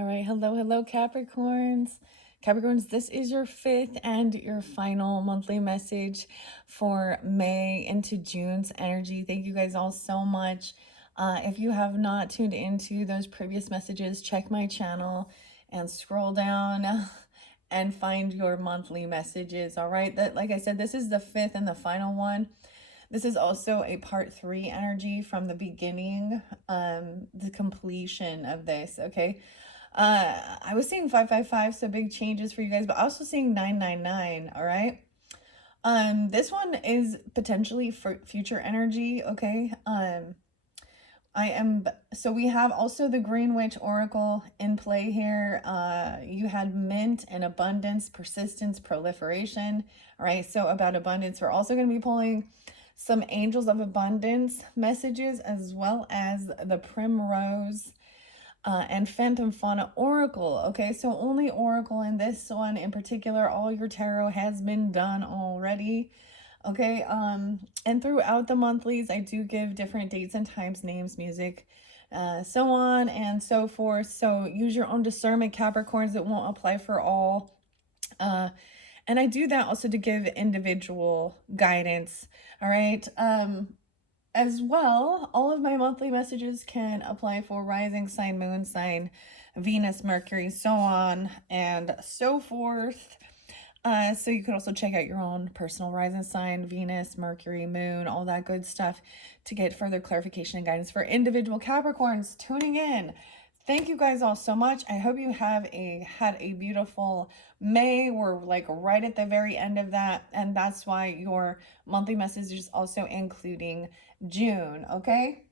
All right, hello, Capricorns. Capricorns, this is your fifth and your final monthly message for May into June's energy. Thank you guys all so much. If you have not tuned into those previous messages, check my channel and scroll down and find your monthly messages. All right, that, like I said, this is the fifth and the final one. This is also a part 3 energy from the beginning, the completion of this, okay? I was seeing 555, so big changes for you guys, but also seeing 999, all right? This one is potentially for future energy, okay? So we have also the Green Witch Oracle in play here. You had mint and abundance, persistence, proliferation, all right? So about abundance, we're also going to be pulling some angels of abundance messages, as well as the primrose and phantom fauna oracle. Okay, so only oracle in this one in particular. All your tarot has been done already. Okay, and throughout the monthlies, I do give different dates and times, names, music, so on and so forth. So use your own discernment, Capricorns. It won't apply for all. And I do that also to give individual guidance. All right. As well, all of my monthly messages can apply for rising sign, moon sign, Venus, Mercury, so on and so forth. So you could also check out your own personal rising sign, Venus, Mercury, moon, all that good stuff to get further clarification and guidance for individual Capricorns tuning in. Thank you guys all so much. I hope you had a beautiful May. We're like right at the very end of that, and that's why your monthly message is also including June, okay?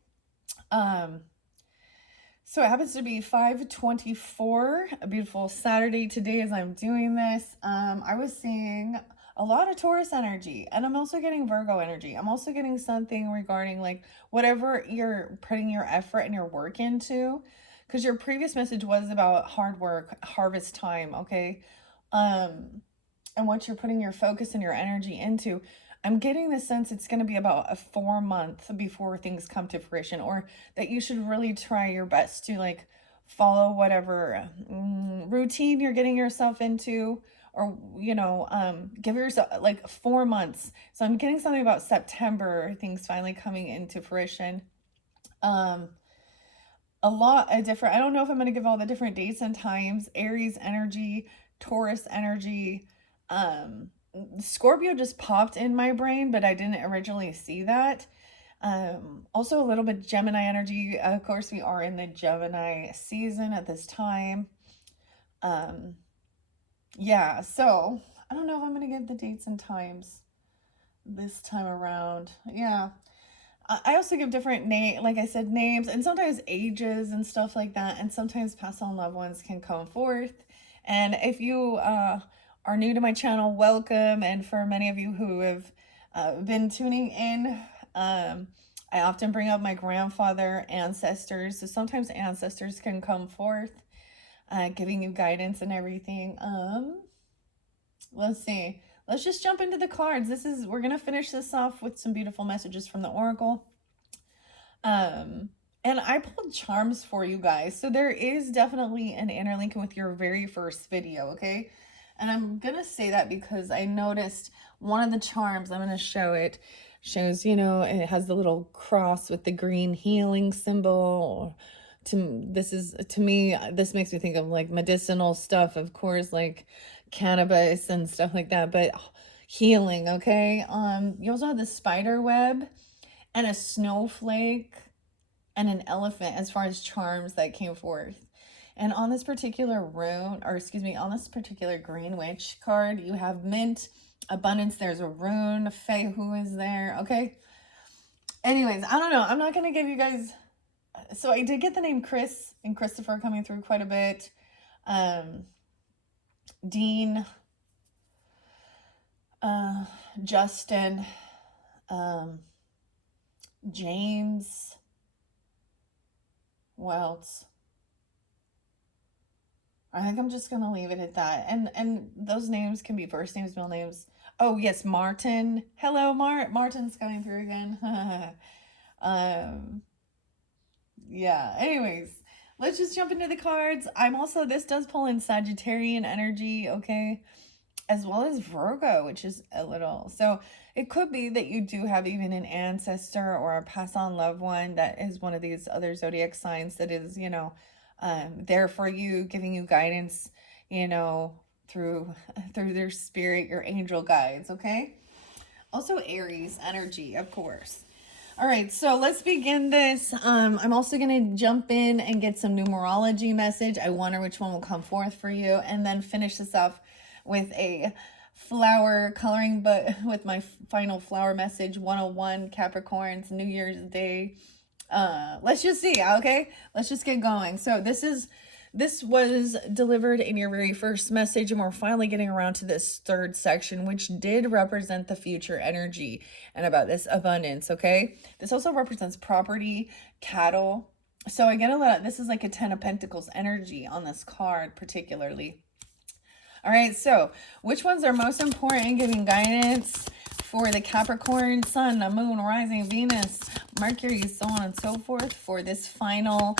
So it happens to be 5/24, a beautiful Saturday today as I'm doing this. I was seeing a lot of Taurus energy, and I'm also getting Virgo energy. I'm also getting something regarding like whatever you're putting your effort and your work into, because your previous message was about hard work, harvest time, okay? And what you're putting your focus and your energy into. I'm getting the sense it's going to be about a 4 month before things come to fruition, or that you should really try your best to like follow whatever routine you're getting yourself into, or give yourself like 4 months. So I'm getting something about September, things finally coming into fruition. A lot of different, I don't know if I'm going to give all the different dates and times. Aries energy, Taurus energy, Scorpio just popped in my brain, but I didn't originally see that. Also a little bit Gemini energy. Of course, we are in the Gemini season at this time. Yeah, so I don't know if I'm going to give the dates and times this time around. Yeah. I also give different like I said, names and sometimes ages and stuff like that. And sometimes past on loved ones can come forth. And if you are new to my channel, welcome. And for many of you who have been tuning in, I often bring up my grandfather, ancestors. So sometimes ancestors can come forth, giving you guidance and everything. Let's see. Let's just jump into the cards. We're going to finish this off with some beautiful messages from the Oracle. And I pulled charms for you guys. So there is definitely an interlink with your very first video, okay? And I'm going to say that because I noticed one of the charms, I'm going to show it, shows, it has the little cross with the green healing symbol. To me, this makes me think of like medicinal stuff, of course, like cannabis and stuff like that, but healing, okay? You also have the spider web and a snowflake and an elephant as far as charms that came forth. And on this particular on this particular Green Witch card, you have mint, abundance, there's a rune, Fae who is there, okay? Anyways, I don't know. I'm not going to give you guys... So I did get the name Chris and Christopher coming through quite a bit. Dean, Justin, James, what else? I think I'm just gonna leave it at that. And those names can be first names, middle names. Oh yes, Martin. Hello, Martin's coming through again. Yeah. Anyways, let's just jump into the cards. I'm also, this does pull in Sagittarian energy, okay? As well as Virgo, which is a little. So it could be that you do have even an ancestor or a pass on loved one that is one of these other zodiac signs that is, there for you, giving you guidance, you know, through through their spirit, your angel guides, okay? Also Aries energy, of course. All right, so let's begin this. I'm also going to jump in and get some numerology message. I wonder which one will come forth for you, and then finish this off with a flower coloring, but with my final flower message 101 Capricorns, New Year's Day. Let's just see, okay? Let's just get going. So this was delivered in your very first message, and we're finally getting around to this third section, which did represent the future energy and about this abundance, okay? This also represents property, cattle. So I get a lot, this is like a 10 of Pentacles energy on this card particularly. All right, so which ones are most important in giving guidance for the Capricorn, Sun, the Moon, Rising, Venus, Mercury, so on and so forth for this final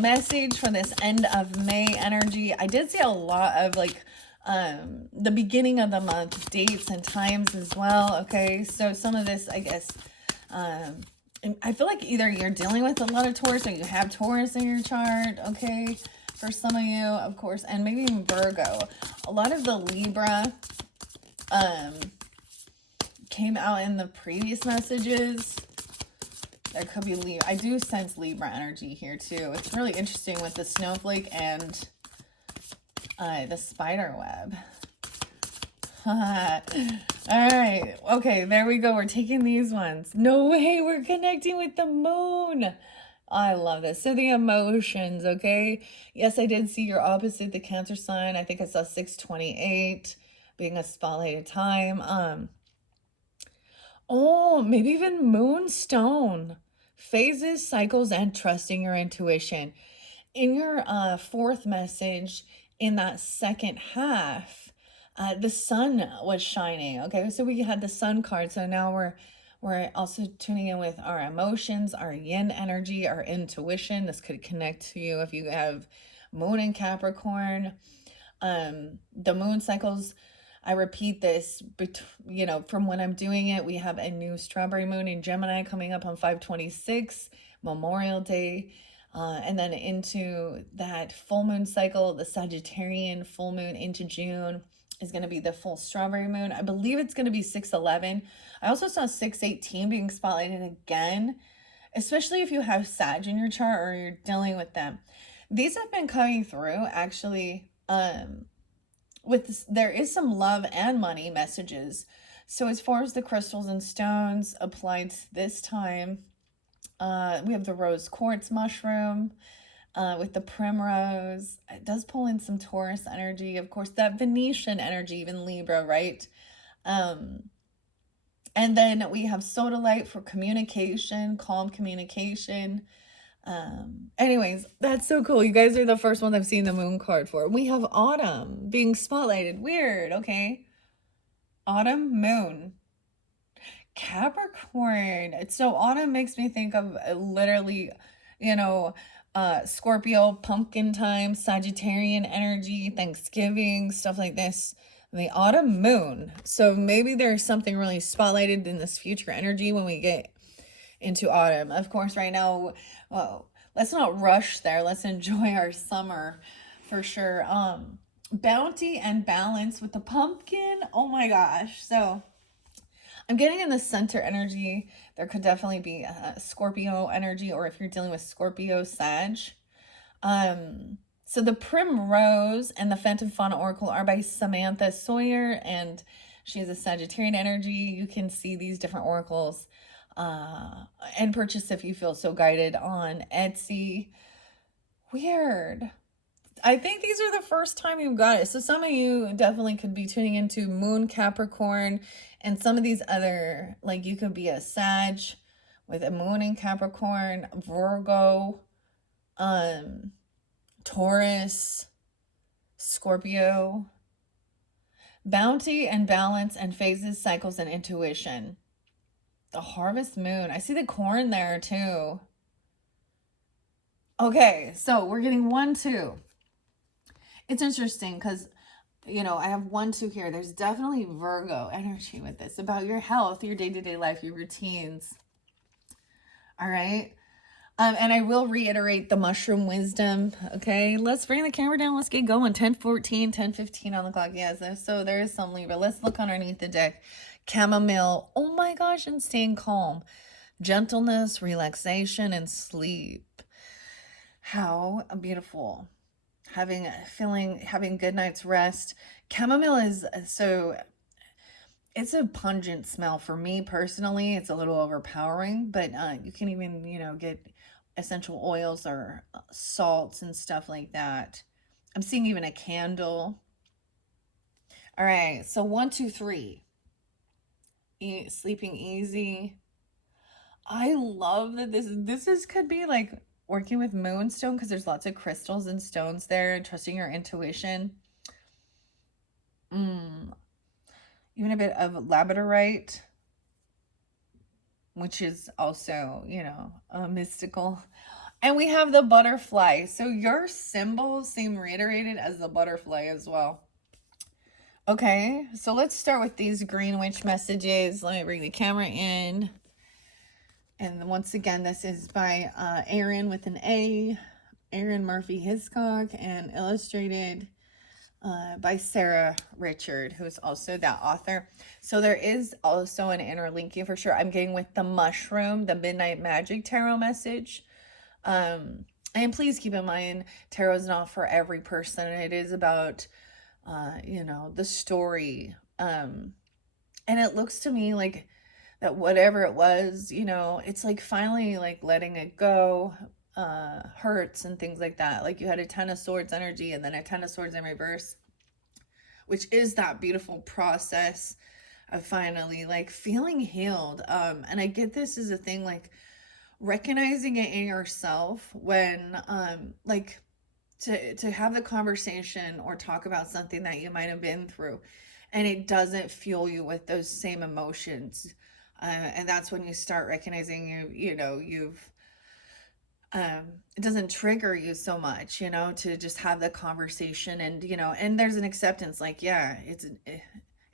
message for this end of May energy? I did see a lot of like the beginning of the month dates and times as well, okay? So some of this, I guess, I feel like either you're dealing with a lot of Taurus or you have Taurus in your chart, okay? For some of you, of course, and maybe even Virgo. A lot of the Libra came out in the previous messages. There could be Libra. I do sense Libra energy here too. It's really interesting with the snowflake and the spider web. All right. Okay, there we go. We're taking these ones. No way. We're connecting with the moon. I love this. So the emotions, okay? Yes, I did see your opposite, the Cancer sign. I think I saw 628 being a spotlighted time. Oh, maybe even moonstone. Phases, cycles, and trusting your intuition. In your fourth message, in that second half, the sun was shining. Okay, so we had the sun card. So now we're also tuning in with our emotions, our yin energy, our intuition. This could connect to you if you have moon in Capricorn. The moon cycles, I repeat this, from when I'm doing it, we have a new strawberry moon in Gemini coming up on 5/26, Memorial Day. And then into that full moon cycle, the Sagittarian full moon into June is going to be the full strawberry moon. I believe it's going to be 6/11. I also saw 6/18 being spotlighted again, especially if you have Sag in your chart or you're dealing with them. These have been coming through actually. There is some love and money messages. So as far as the crystals and stones applied this time, we have the rose quartz mushroom with the primrose. It does pull in some Taurus energy, of course, that Venetian energy, even Libra, right? And then we have sodalite for communication, calm communication. Anyways, that's so cool. You guys are the first ones I've seen the moon card for. We have autumn being spotlighted. Weird, okay? Autumn moon. Capricorn. So autumn makes me think of literally, Scorpio, pumpkin time, Sagittarian energy, Thanksgiving, stuff like this. The autumn moon. So maybe there's something really spotlighted in this future energy when we get into autumn. Of course, right now, let's not rush there. Let's enjoy our summer for sure. Bounty and balance with the pumpkin. Oh my gosh. So I'm getting in the center energy. There could definitely be Scorpio energy, or if you're dealing with Scorpio, Sag. So the Primrose and the Phantom Fauna Oracle are by Samantha Sawyer, and she's a Sagittarian energy. You can see these different oracles and purchase if you feel so guided on Etsy. Weird. I think these are the first time you've got it. So some of you definitely could be tuning into Moon Capricorn, and some of these other, like you could be a Sag with a Moon in Capricorn, Virgo, Taurus, Scorpio. Bounty and balance and phases, cycles, and intuition. The harvest moon. I see the corn there too. Okay, so we're getting 1-2. It's interesting because, I have 1-2 here. There's definitely Virgo energy with this about your health, your day-to-day life, your routines. All right. And I will reiterate the mushroom wisdom. Okay, let's bring the camera down. Let's get going. 10:14, 10:15 on the clock. Yes, so there is some Libra. Let's look underneath the deck. Chamomile. Oh my gosh, and staying calm. Gentleness, relaxation, and sleep. How beautiful. Having good night's rest. Chamomile is it's a pungent smell for me personally. It's a little overpowering, but you can even, get essential oils or salts and stuff like that. I'm seeing even a candle. All right, so 1, 2, 3. Sleeping easy. I love that this could be like working with moonstone because there's lots of crystals and stones there and trusting your intuition. Even a bit of labradorite, which is also, mystical. And we have the butterfly. So your symbols seem reiterated as the butterfly as well. Okay, so let's start with these Green Witch messages. Let me bring the camera in. And once again, this is by Aaron with an A, Aaron Murphy Hiscock, and illustrated by Sarah Richard, who's also that author. So there is also an interlinking for sure. I'm getting with the mushroom, the Midnight Magic Tarot message. And please keep in mind, tarot is not for every person. It is about, the story. And it looks to me like that whatever it was, it's like finally like letting it go, hurts and things like that. Like you had a Ten of Swords energy and then a Ten of Swords in reverse, which is that beautiful process of finally like feeling healed. And I get this as a thing, like recognizing it in yourself when like to have the conversation or talk about something that you might have been through and it doesn't fuel you with those same emotions. And that's when you start recognizing you've it doesn't trigger you so much, to just have the conversation and, and there's an acceptance like, yeah, it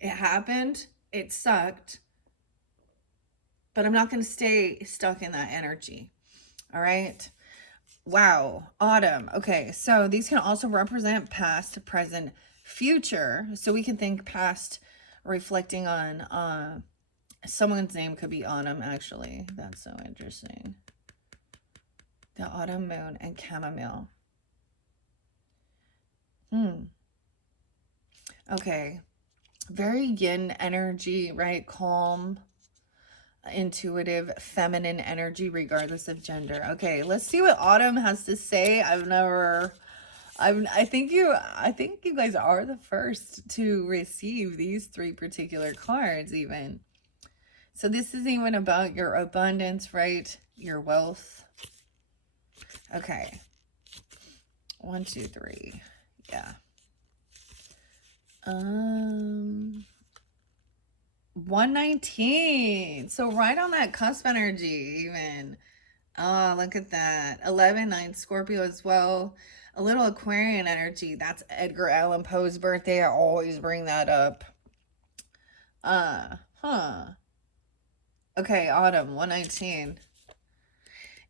happened. It sucked, but I'm not going to stay stuck in that energy. All right. Wow. Autumn. Okay. So these can also represent past, present, future. So we can think past, reflecting on, someone's name could be Autumn, actually. That's so interesting. The autumn moon and chamomile. Okay. Very yin energy, right? Calm, intuitive, feminine energy, regardless of gender. Okay, let's see what Autumn has to say. I think you guys are the first to receive these 3 particular cards even. So this is even about your abundance, right? Your wealth. Okay. 1, 2, 3. Yeah. 119. So right on that cusp energy even. Oh, look at that. 11, 9 Scorpio as well. A little Aquarian energy. That's Edgar Allan Poe's birthday. I always bring that up. Okay, autumn, 119.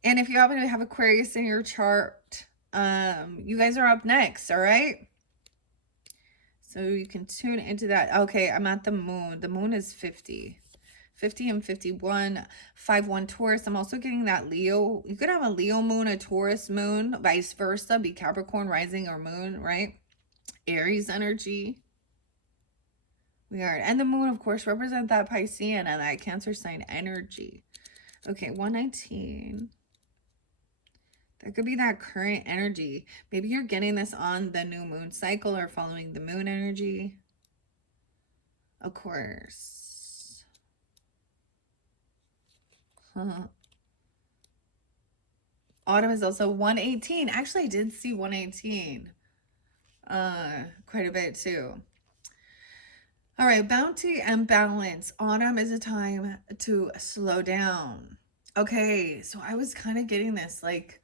And if you happen to have Aquarius in your chart, you guys are up next, all right? So you can tune into that. Okay, I'm at the moon. The moon is 50. 50 and 51, 5-1 Taurus. I'm also getting that Leo. You could have a Leo moon, a Taurus moon, vice versa. Be Capricorn rising or moon, right? Aries energy. Weird. And the moon, of course, represent that Piscean and that Cancer sign energy. Okay, 119. That could be that current energy. Maybe you're getting this on the new moon cycle or following the moon energy. Of course. Autumn is also 118. Actually, I did see 118. Quite a bit too. All right, bounty and balance. Autumn is a time to slow down. Okay, so I was kind of getting this like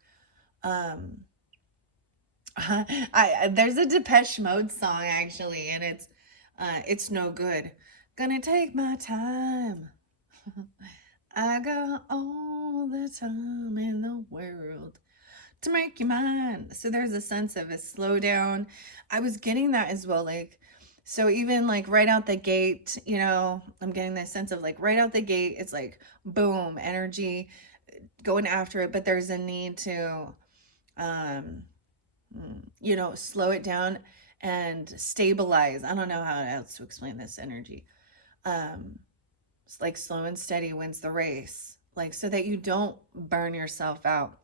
Um, there's a Depeche Mode song actually, and it's no good. Gonna take my time. I got all the time in the world to make you mine. So there's a sense of a slowdown. I was getting that as well. Like, so even like right out the gate, I'm getting that sense of like right out the gate, it's like boom, energy going after it, but there's a need to, um, slow it down and stabilize. I don't know how else to explain this energy. Um, it's like slow and steady wins the race, like so that you don't burn yourself out.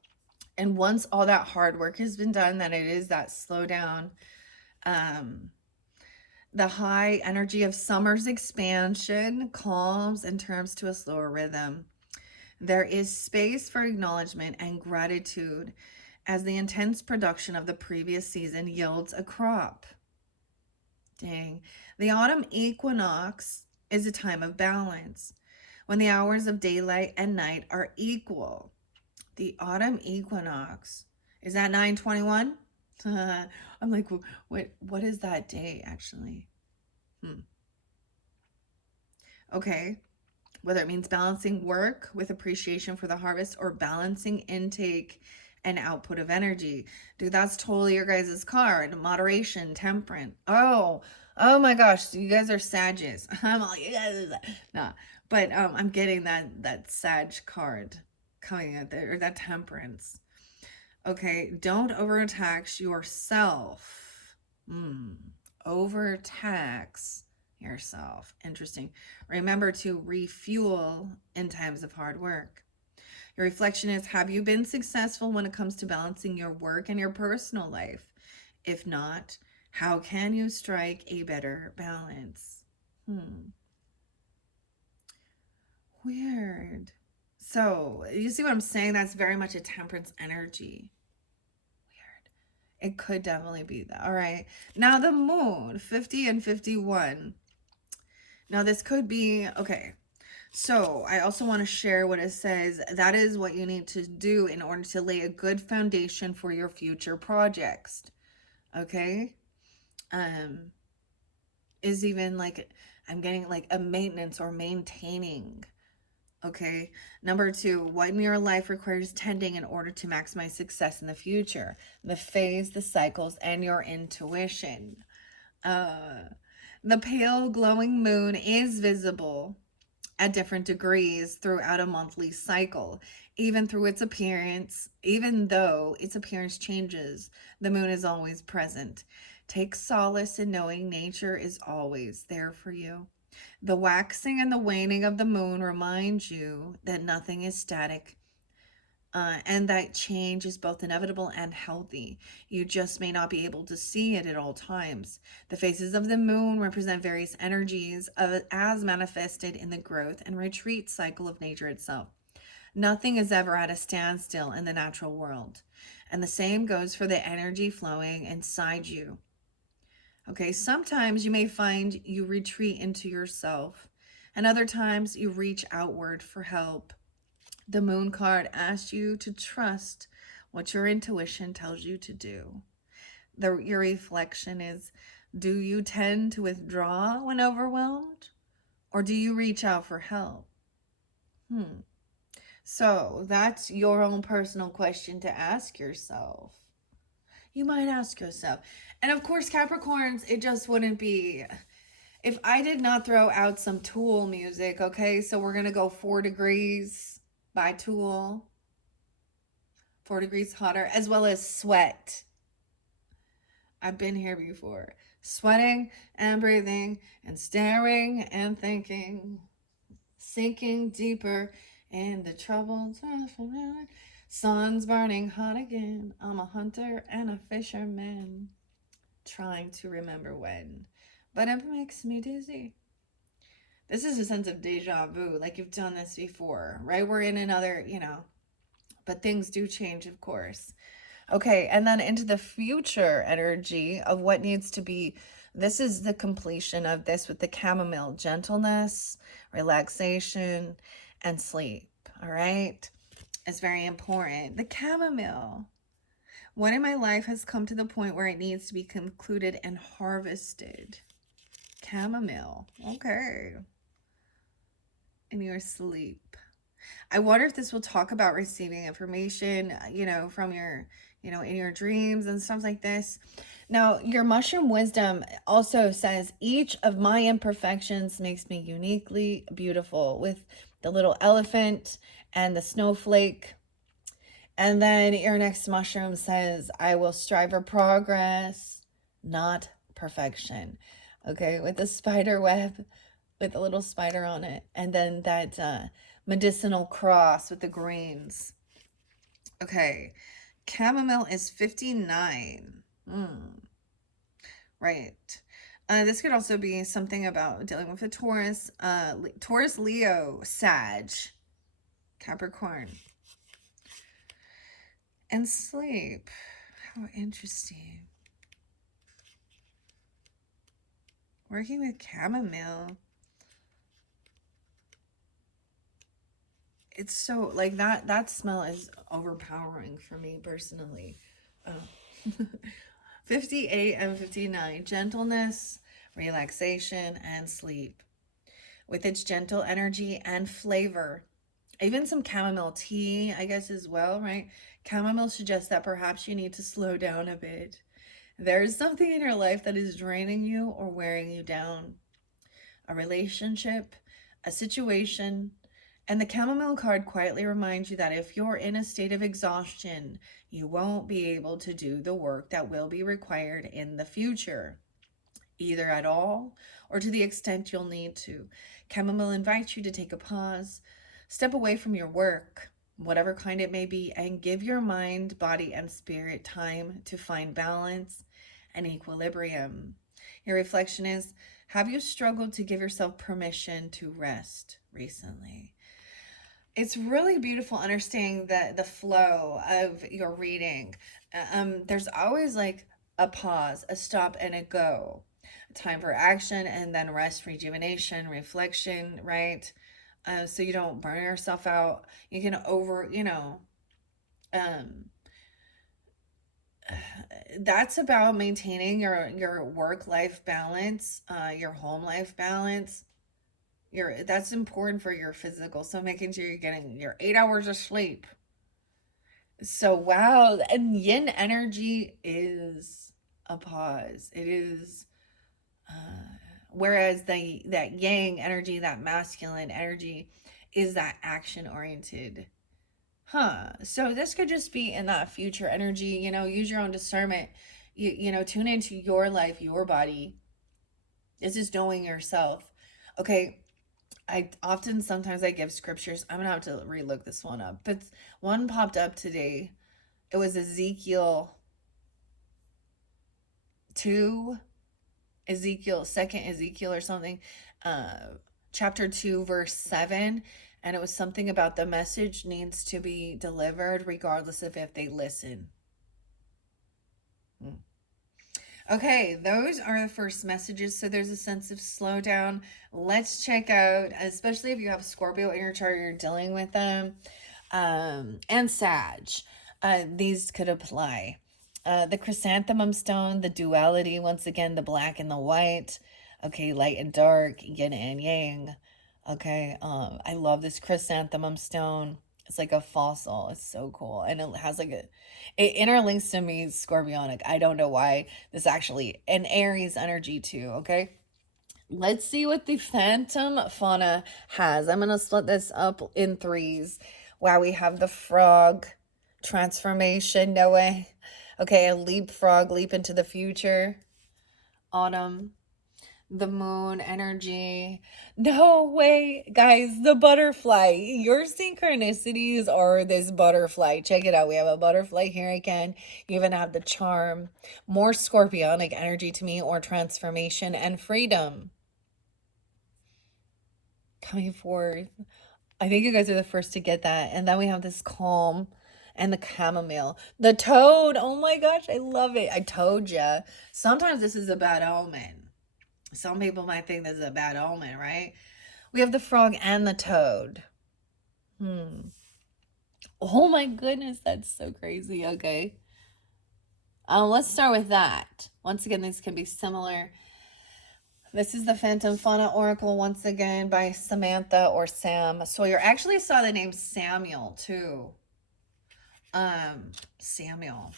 And once all that hard work has been done, that it is that slow down, um, the high energy of summer's expansion calms and turns to a slower rhythm. There is space for acknowledgement and gratitude as the intense production of the previous season yields a crop. Dang. The autumn equinox is a time of balance when the hours of daylight and night are equal. The autumn equinox is that 9/21? I'm like, what is that day actually? Okay. Whether it means balancing work with appreciation for the harvest or balancing intake and output of energy. Dude, that's totally your guys' card. Moderation, temperance. Oh my gosh. So you guys are Sages. I'm all, you guys are nah. But I'm getting that Sag card coming out there, or that temperance. Okay, don't overtax yourself. Overtax yourself. Interesting. Remember to refuel in times of hard work. Your reflection is, have you been successful when it comes to balancing your work and your personal life? If not, how can you strike a better balance? Weird. So, you see what I'm saying? That's very much a temperance energy. It could definitely be that. All right. Now the moon, 50 and 51. Now this could be, okay. So I also want to share what it says. That is what you need to do in order to lay a good foundation for your future projects. Okay. Is even like, I'm getting like a maintenance or maintaining. Okay. Number 2, what in your life requires tending in order to maximize success in the future? The phase, the cycles, and your intuition. The pale glowing moon is visible at different degrees throughout a monthly cycle. Even though its appearance changes, the moon is always present. Take solace in knowing nature is always there for you. The waxing and the waning of the moon remind you that nothing is static, and that change is both inevitable and healthy. You just may not be able to see it at all times. The phases of the moon represent various energies as manifested in the growth and retreat cycle of nature itself. Nothing is ever at a standstill in the natural world. And the same goes for the energy flowing inside you. Okay, sometimes you may find you retreat into yourself, and other times you reach outward for help. The moon card asks you to trust what your intuition tells you to do. Your reflection is, do you tend to withdraw when overwhelmed, or do you reach out for help? So that's your own personal question to ask yourself. You might ask yourself. And of course, Capricorns, it just wouldn't be, if I did not throw out some Tool music, okay? So we're going to go 4 Degrees by Tool. 4 Degrees Hotter, as well as Sweat. I've been here before. Sweating and breathing and staring and thinking. Sinking deeper in the troubled sun's burning hot again. I'm a hunter and a fisherman, trying to remember when, but it makes me dizzy. This is a sense of deja vu, like you've done this before, right? We're in another, but things do change, of course. Okay, and then into the future energy of what needs to be. This is the completion of this with the chamomile: gentleness, relaxation, and sleep. All right, it's very important. The chamomile. What in my life has come to the point where it needs to be concluded and harvested? Chamomile. Okay. In your sleep. I wonder if this will talk about receiving information, from your, in your dreams and stuff like this. Now, your mushroom wisdom also says each of my imperfections makes me uniquely beautiful, with the little elephant and the snowflake. And then your next mushroom says, I will strive for progress, not perfection. Okay, with the spider web, with a little spider on it. And then that medicinal cross with the greens. Okay, chamomile is 59. Right. This could also be something about dealing with a Taurus, Taurus, Leo, Sag, Capricorn. And sleep. How interesting. Working with chamomile. It's so, like, that smell is overpowering for me personally. 58 and 59. Gentleness, relaxation, and sleep. With its gentle energy and flavor. Even some chamomile tea, I guess, as well, right? Chamomile suggests that perhaps you need to slow down a bit. There is something in your life that is draining you or wearing you down. A relationship, a situation, and the chamomile card quietly reminds you that if you're in a state of exhaustion, you won't be able to do the work that will be required in the future, either at all or to the extent you'll need to. Chamomile invites you to take a pause, step away from your work, whatever kind it may be, and give your mind, body, and spirit time to find balance and equilibrium. Your reflection is, have you struggled to give yourself permission to rest recently? It's really beautiful understanding the flow of your reading. There's always like a pause, a stop, and a go. Time for action, and then rest, rejuvenation, reflection, right? So you don't burn yourself out. You can um, that's about maintaining your work life balance, your home life balance. That's important for your physical. So making sure you're getting your 8 hours of sleep. So wow, and yin energy is a pause. It is whereas that yang energy, that masculine energy, is that action oriented. So this could just be in that future energy, use your own discernment. Tune into your life, your body. This is knowing yourself. Okay, sometimes I give scriptures. I'm gonna have to relook this one up, but one popped up today. It was Ezekiel 2, second Ezekiel or something, chapter 2, verse 7. And it was something about the message needs to be delivered regardless of if they listen. Okay, those are the first messages. So there's a sense of slowdown. Let's check out, especially if you have Scorpio in your chart, you're dealing with them. And Sag. These could apply. The chrysanthemum stone, the duality, once again, the black and the white. Okay, light and dark, yin and yang. Okay, I love this chrysanthemum stone. It's like a fossil. It's so cool. And it has like it interlinks to me scorpionic. I don't know why. This actually an Aries energy too, okay? Let's see what the Phantom Fauna has. I'm going to split this up in threes. Wow, we have the frog transformation. No way. Okay, a leapfrog, leap into the future. Autumn. The moon energy. No way, guys, the butterfly. Your synchronicities are this butterfly. Check it out. We have a butterfly here again. You even have the charm. More scorpionic energy to me, or transformation and freedom coming forth. I think you guys are the first to get that. And then we have this calm and the chamomile. The toad. Oh my gosh, I love it. I told ya. Sometimes this is a bad omen. Some people might think this is a bad omen, right? We have the frog and the toad. Oh my goodness, that's so crazy. Okay. Let's start with that. Once again, these can be similar. This is the Phantom Fauna Oracle once again by Samantha or Sam Sawyer. Actually saw the name Samuel too. Samuel.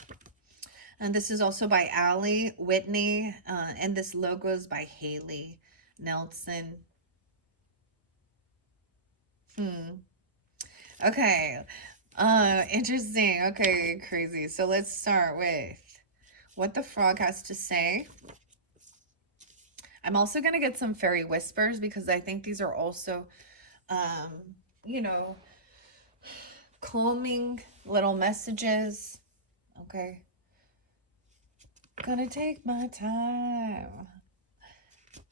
And this is also by Allie Whitney. And this logo is by Haley Nelson. Okay. Interesting. Okay, crazy. So let's start with what the frog has to say. I'm also going to get some fairy whispers because I think these are also, you know, calming little messages. Okay. Gonna take my time.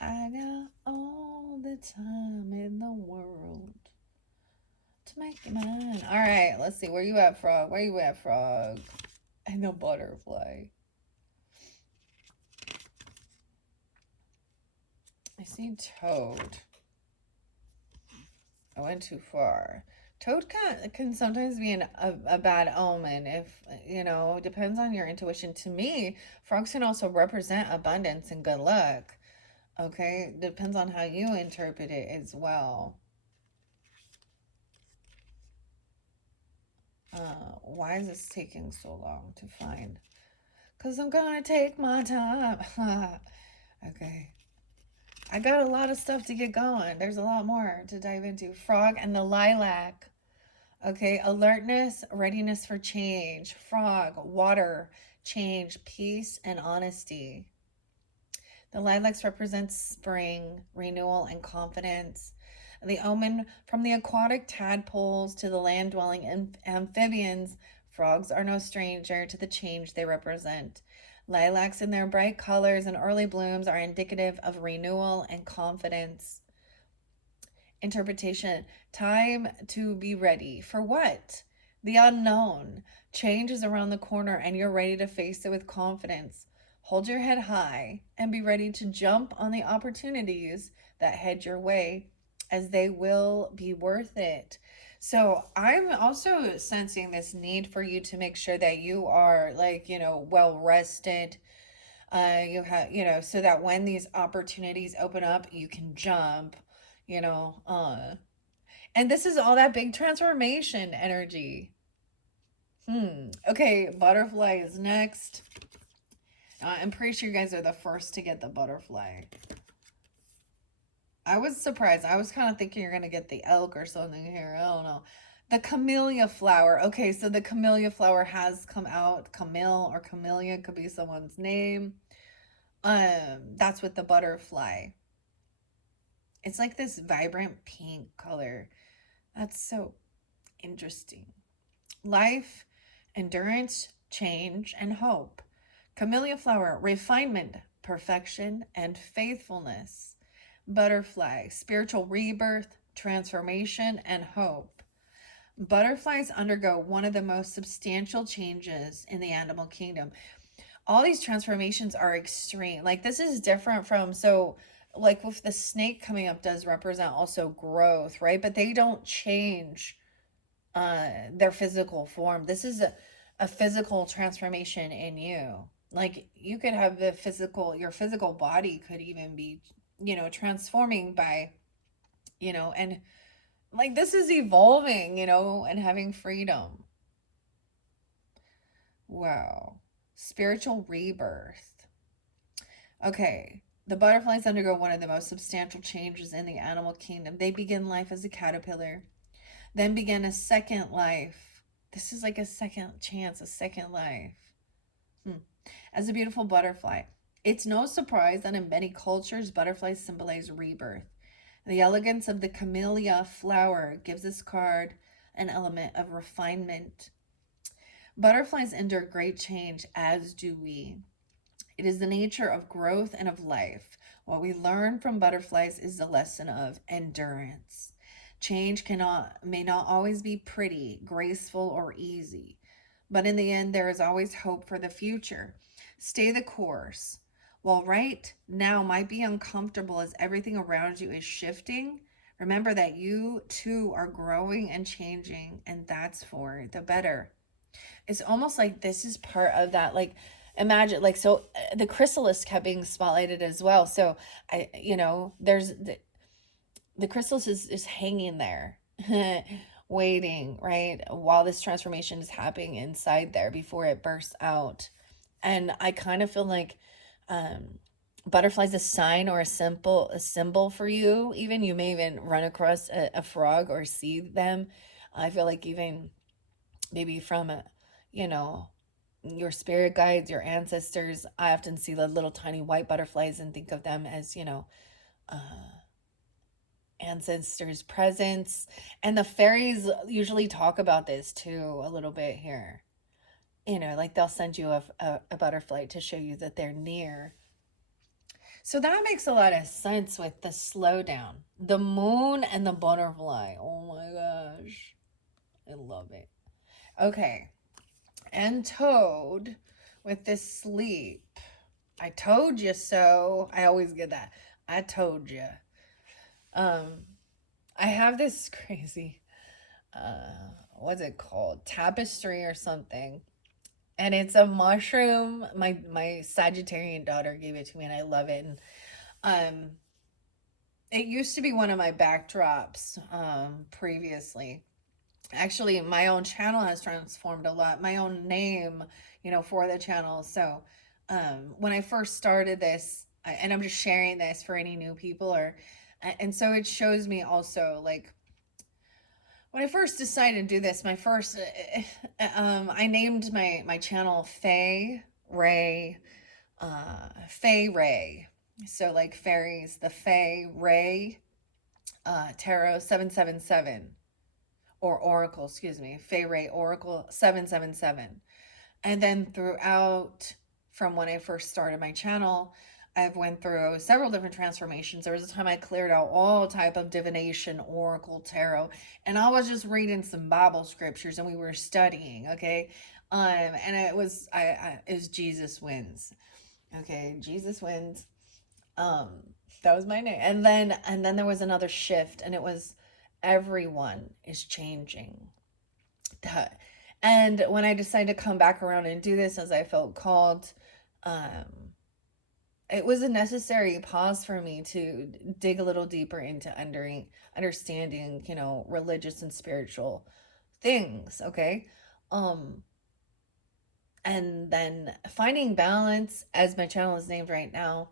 I got all the time in the world to make it mine. All right, let's see. Where you at, frog? Where you at, frog? And the butterfly. I see toad. I went too far. Toad can sometimes be a bad omen if, you know, depends on your intuition. To me, frogs can also represent abundance and good luck. Okay, depends on how you interpret it as well. Why is this taking so long to find? Because I'm gonna take my time. Okay. I got a lot of stuff to get going. There's a lot more to dive into. Frog and the lilac. Okay, alertness, readiness for change. Frog, water, change, peace, and honesty. The lilacs represent spring, renewal, and confidence. The omen from the aquatic tadpoles to the land dwelling amphibians, frogs are no stranger to the change they represent. Lilacs, in their bright colors and early blooms, are indicative of renewal and confidence. Interpretation: time to be ready. For what? The unknown. Change is around the corner and you're ready to face it with confidence. Hold your head high and be ready to jump on the opportunities that head your way, as they will be worth it. So I'm also sensing this need for you to make sure that you are, like, you know, well rested. You have, you know, so that when these opportunities open up, you can jump, you know. And this is all that big transformation energy. Okay, butterfly is next. I'm pretty sure you guys are the first to get the butterfly. I was surprised. I was kind of thinking you're going to get the elk or something here. I don't know. The camellia flower. Okay, so the camellia flower has come out. Camille or camellia could be someone's name. That's with the butterfly. It's like this vibrant pink color. That's so interesting. Life, endurance, change, and hope. Camellia flower, refinement, perfection, and faithfulness. Butterfly, spiritual rebirth, transformation, and hope. Butterflies undergo one of the most substantial changes in the animal kingdom. All these transformations are extreme. Like, this is different from, so like with the snake coming up does represent also growth, right? But they don't change their physical form. This is a physical transformation in you. Like, you could have your physical body could even be, you know, transforming by, you know, and like, this is evolving, you know, and having freedom. Wow. Spiritual rebirth. Okay. The butterflies undergo one of the most substantial changes in the animal kingdom. They begin life as a caterpillar, then begin a second life. This is like a second chance, a second life. As a beautiful butterfly. It's no surprise that in many cultures, butterflies symbolize rebirth. The elegance of the camellia flower gives this card an element of refinement. Butterflies endure great change, as do we. It is the nature of growth and of life. What we learn from butterflies is the lesson of endurance. Change may not always be pretty, graceful, or easy, but in the end, there is always hope for the future. Stay the course. While right now might be uncomfortable as everything around you is shifting, remember that you too are growing and changing, and that's for the better. It's almost like this is part of that, like, imagine, like, so the chrysalis kept being spotlighted as well. So there's the chrysalis is hanging there, waiting, right, while this transformation is happening inside there before it bursts out. And I kind of feel like um, butterflies a sign or a symbol for you. Even you may even run across a frog or see them. I feel like even maybe from you know, your spirit guides, your ancestors. I often see the little tiny white butterflies and think of them as, uh, ancestors' presence. And the fairies usually talk about this too a little bit here. Like they'll send you a butterfly to show you that they're near. So that makes a lot of sense with the slowdown. The moon and the butterfly. Oh my gosh. I love it. Okay. And Toad with this sleep. I told you so. I always get that. I told you. Um, I have this crazy, what's it called? Tapestry or something. And it's a mushroom. My Sagittarian daughter gave it to me and I love it. And um it used to be one of my backdrops previously. Actually, my own channel has transformed a lot. My own name, for the channel. So, when I first started this, and I'm just sharing this for any new people, and so it shows me also, like, when I first decided to do this, I named my channel Fae Ray. So like fairies, the Fae Ray, Tarot 777. Or Oracle, excuse me, Fae Ray Oracle 777. And then throughout, from when I first started my channel, I've went through several different transformations. There was a time I cleared out all type of divination, oracle, tarot, and I was just reading some Bible scriptures and we were studying, okay? And it was Jesus Wins. Okay, Jesus Wins. Um, that was my name. And then there was another shift, and it was everyone is changing. And when I decided to come back around and do this as I felt called, um, it was a necessary pause for me to dig a little deeper into understanding, religious and spiritual things. Okay. Um, and then finding balance, as my channel is named right now,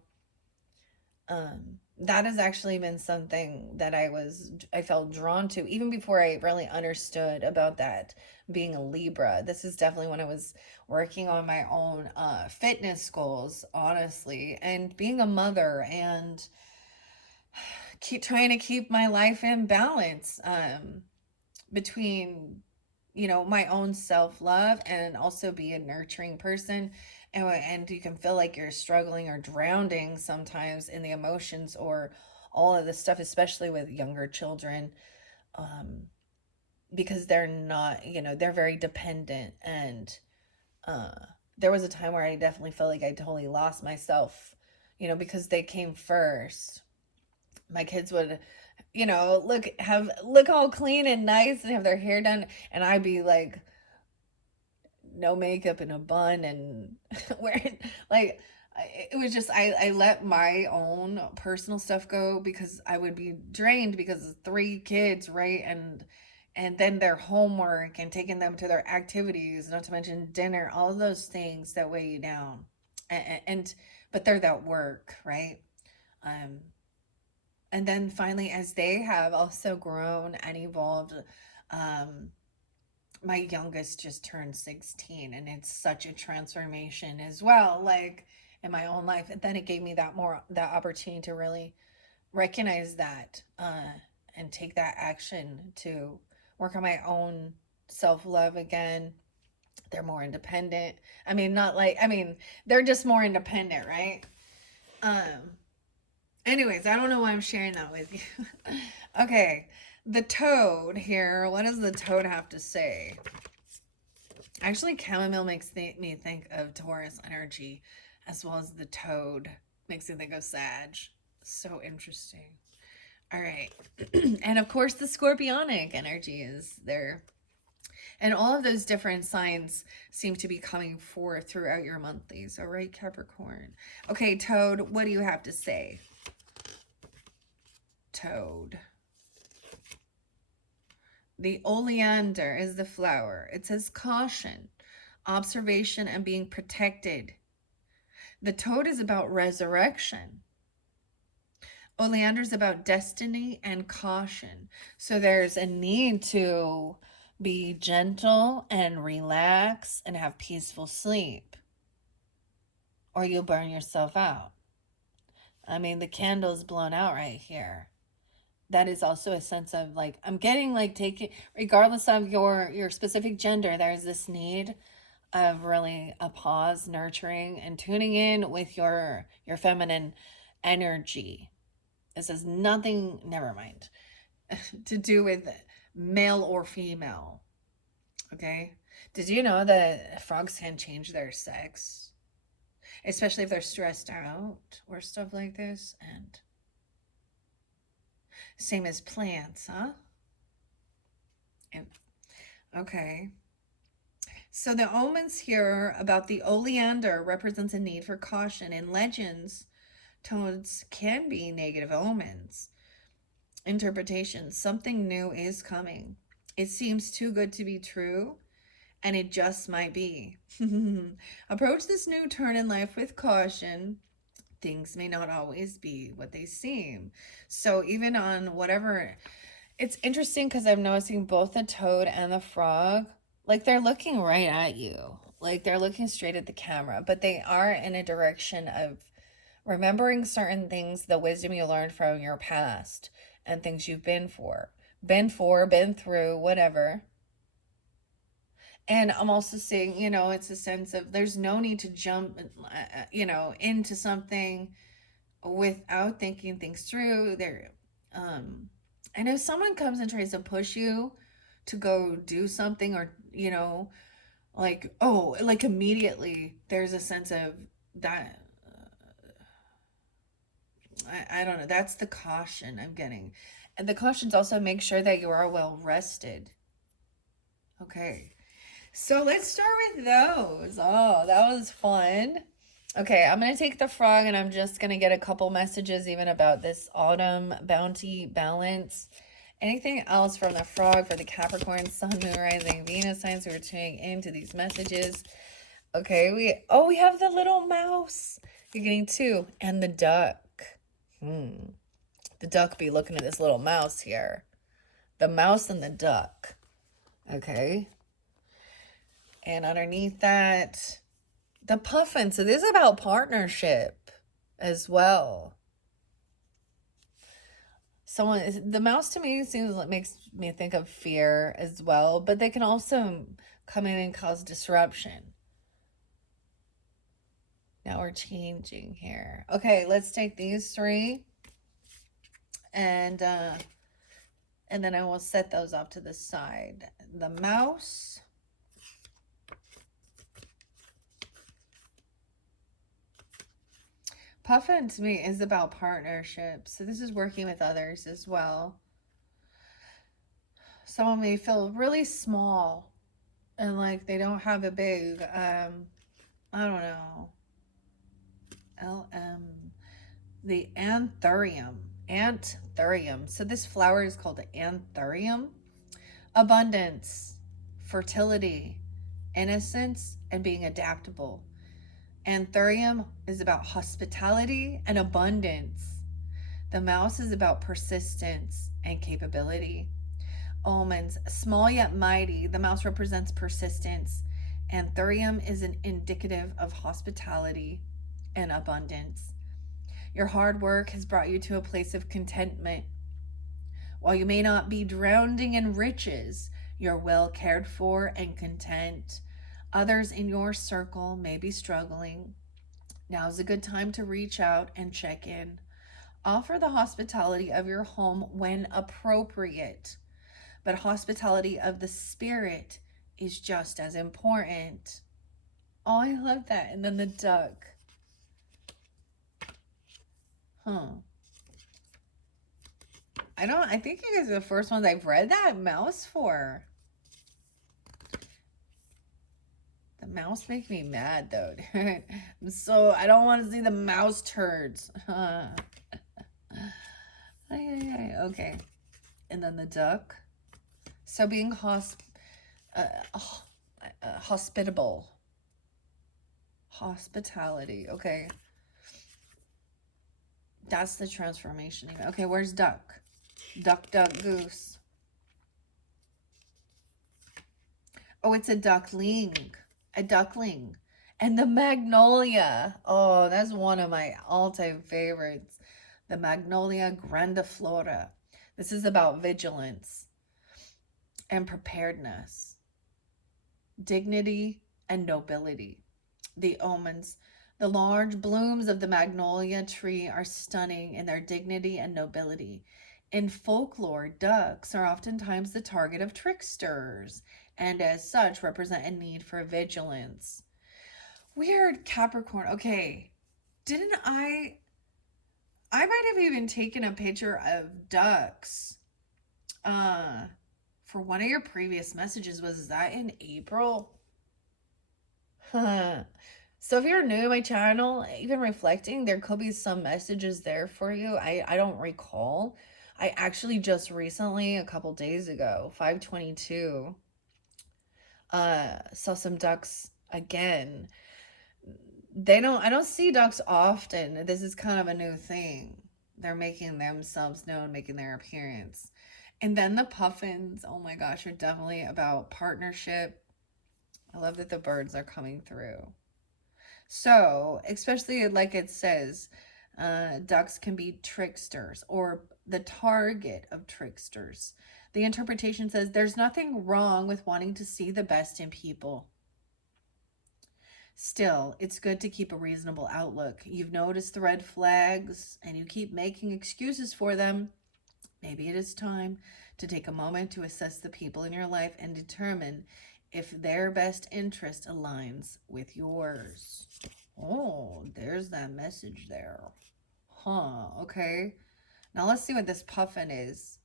that has actually been something that I felt drawn to even before I really understood about that being a Libra. This is definitely when I was working on my own fitness goals, honestly, and being a mother and keep trying to keep my life in balance between my own self-love and also be a nurturing person. And you can feel like you're struggling or drowning sometimes in the emotions or all of this stuff, especially with younger children, um, because they're not, they're very dependent. And uh, there was a time where I definitely felt like I totally lost myself, because they came first. My kids would, look all clean and nice and have their hair done, and I'd be like no makeup and a bun and wearing, like, it was just, I let my own personal stuff go because I would be drained because of 3 kids, right? And then their homework and taking them to their activities, not to mention dinner, all of those things that weigh you down. And but they're that work, right? um and then finally, as they have also grown and evolved, um my youngest just turned 16, and it's such a transformation as well, like, in my own life. And then it gave me that opportunity to really recognize that, and take that action to work on my own self-love again. They're more independent. They're just more independent, right? um Anyways, I don't know why I'm sharing that with you. Okay, the toad here. What does the toad have to say? Actually, chamomile makes me think of Taurus energy, as well as the toad makes me think of Sag. So interesting. All right. And of course, the scorpionic energy is there. And all of those different signs seem to be coming forth throughout your monthlies. All right, Capricorn. Okay, Toad, what do you have to say? Toad. The oleander is the flower. It says caution, observation, and being protected. The toad is about resurrection. Oleander is about destiny and caution. So there's a need to be gentle and relax and have peaceful sleep, or you'll burn yourself out. I mean, the candle's blown out right here. That is also a sense of like, I'm getting like taking, regardless of your specific gender, there's this need of really a pause, nurturing, and tuning in with your feminine energy. This has nothing, never mind, to do with male or female. Okay? Did you know that frogs can change their sex? Especially if they're stressed out or stuff like this. And same as plants, huh? And, okay. So the omens here about the oleander represents a need for caution. In legends, toads can be negative omens. Interpretations. Something new is coming. It seems too good to be true, and it just might be. Approach this new turn in life with caution. Things may not always be what they seem. So even on whatever, it's interesting because I'm noticing both the toad and the frog, like they're looking right at you. Like they're looking straight at the camera, but they are in a direction of remembering certain things, the wisdom you learned from your past and things you've been through, whatever. And I'm also seeing, it's a sense of there's no need to jump, into something without thinking things through. And if someone comes and tries to push you to go do something, or, like immediately, there's a sense of that. I don't know. That's the caution I'm getting. And the cautions also make sure that you are well rested. Okay. So let's start with those. Oh, that was fun. Okay, I'm going to take the frog and I'm just going to get a couple messages even about this autumn bounty balance. Anything else from the frog for the Capricorn, Sun, Moon, Rising, Venus signs who are tuning into these messages? Okay, we have the little mouse. You're getting two. And the duck. The duck be looking at this little mouse here. The mouse and the duck. Okay. And underneath that, the puffin. So this is about partnership as well. The mouse to me seems like makes me think of fear as well, but they can also come in and cause disruption. Now we're changing here. Okay, let's take these three. And then I will set those off to the side. The mouse. Puffin to me is about partnership. So this is working with others as well. Someone may feel really small and like they don't have a big, I don't know, the anthurium. So this flower is called anthurium. Abundance, fertility, innocence, and being adaptable. Anthurium is about hospitality and abundance. The mouse is about persistence and capability. Omens, small yet mighty. The mouse represents persistence. Anthurium is an indicative of hospitality and abundance. Your hard work has brought you to a place of contentment. While you may not be drowning in riches, you're well cared for and content. Others in your circle may be struggling. Now is a good time to reach out and check in. Offer the hospitality of your home when appropriate, but hospitality of the spirit is just as important. Oh, I love that. And then the duck. I think you guys are the first ones I've read that mouse for. Mouse make me mad, though. So, I don't want to see the mouse turds. Okay. And then the duck. So, being hospitable. Hospitality. Okay. That's the transformation. Okay, where's duck? Duck, duck, goose. Oh, it's a duckling. A duckling. And the magnolia. Oh, that's one of my all-time favorites. The Magnolia grandiflora. This is about vigilance and preparedness, dignity and nobility. The omens. The large blooms of the magnolia tree are stunning in their dignity and nobility. In folklore, ducks are oftentimes the target of tricksters, and as such represent a need for vigilance. Weird, Capricorn. Okay, didn't I might have even taken a picture of ducks for one of your previous messages. Was that in April? So if you're new to my channel, even reflecting, there could be some messages there for you. I don't recall. I actually just recently, a couple days ago, 5/22, saw some ducks again. I don't see ducks often. This is kind of a new thing. They're making themselves known, making their appearance. And then the puffins, oh my gosh, are definitely about partnership. I love that the birds are coming through. So, especially like it says, ducks can be tricksters or the target of tricksters. The interpretation says there's nothing wrong with wanting to see the best in people. Still, it's good to keep a reasonable outlook. You've noticed the red flags and you keep making excuses for them. Maybe it is time to take a moment to assess the people in your life and determine if their best interest aligns with yours. Oh, there's that message there. Huh, okay. Now let's see what this puffin is.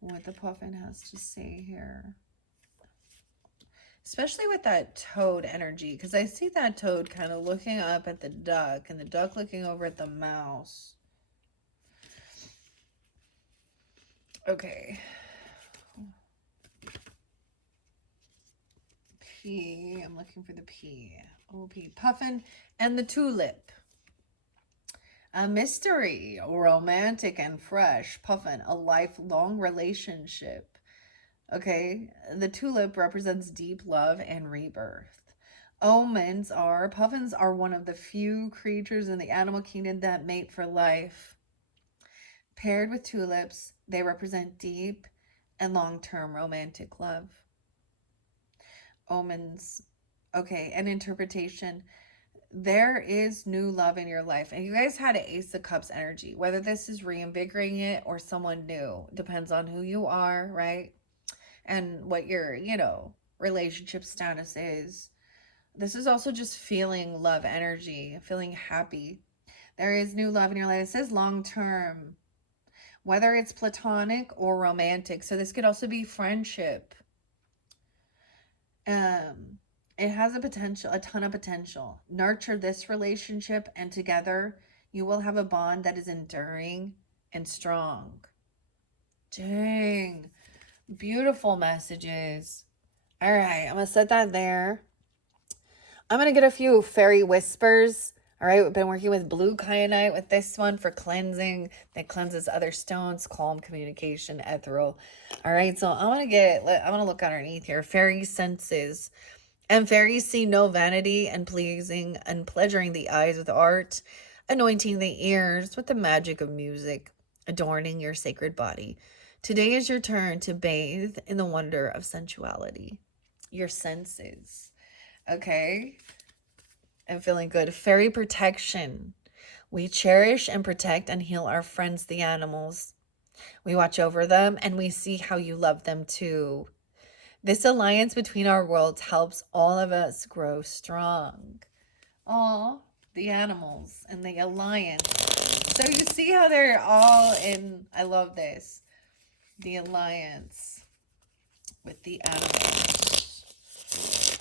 What the puffin has to say here. Especially with that toad energy, because I see that toad kind of looking up at the duck and the duck looking over at the mouse. Okay. P. I'm looking for the P. OP. Puffin and the tulip. A mystery, romantic and fresh. Puffin, a lifelong relationship. Okay, the tulip represents deep love and rebirth. Puffins are one of the few creatures in the animal kingdom that mate for life. Paired with tulips, they represent deep and long-term romantic love. Omens. Okay, an interpretation. There is new love in your life. And you guys had an Ace of Cups energy. Whether this is reinvigorating it or someone new. Depends on who you are, right? And what your, relationship status is. This is also just feeling love energy, feeling happy. There is new love in your life. It says long term, whether it's platonic or romantic. So this could also be friendship. It has a ton of potential. Nurture this relationship, and together you will have a bond that is enduring and strong. Dang. Beautiful messages. All right, I'm going to set that there. I'm going to get a few fairy whispers. All right, we've been working with blue kyanite with this one for cleansing. That cleanses other stones, calm communication, ethereal. All right, so I want to look underneath here. Fairy senses. And fairies see no vanity and pleasing and pleasuring the eyes with art, anointing the ears with the magic of music, adorning your sacred body. Today is your turn to bathe in the wonder of sensuality. Your senses. Okay? I'm feeling good. Fairy protection. We cherish and protect and heal our friends, the animals. We watch over them and we see how you love them too. This alliance between our worlds helps all of us grow strong. Oh, the animals and the alliance. So you see how they're all in, I love this. The alliance. with the animals.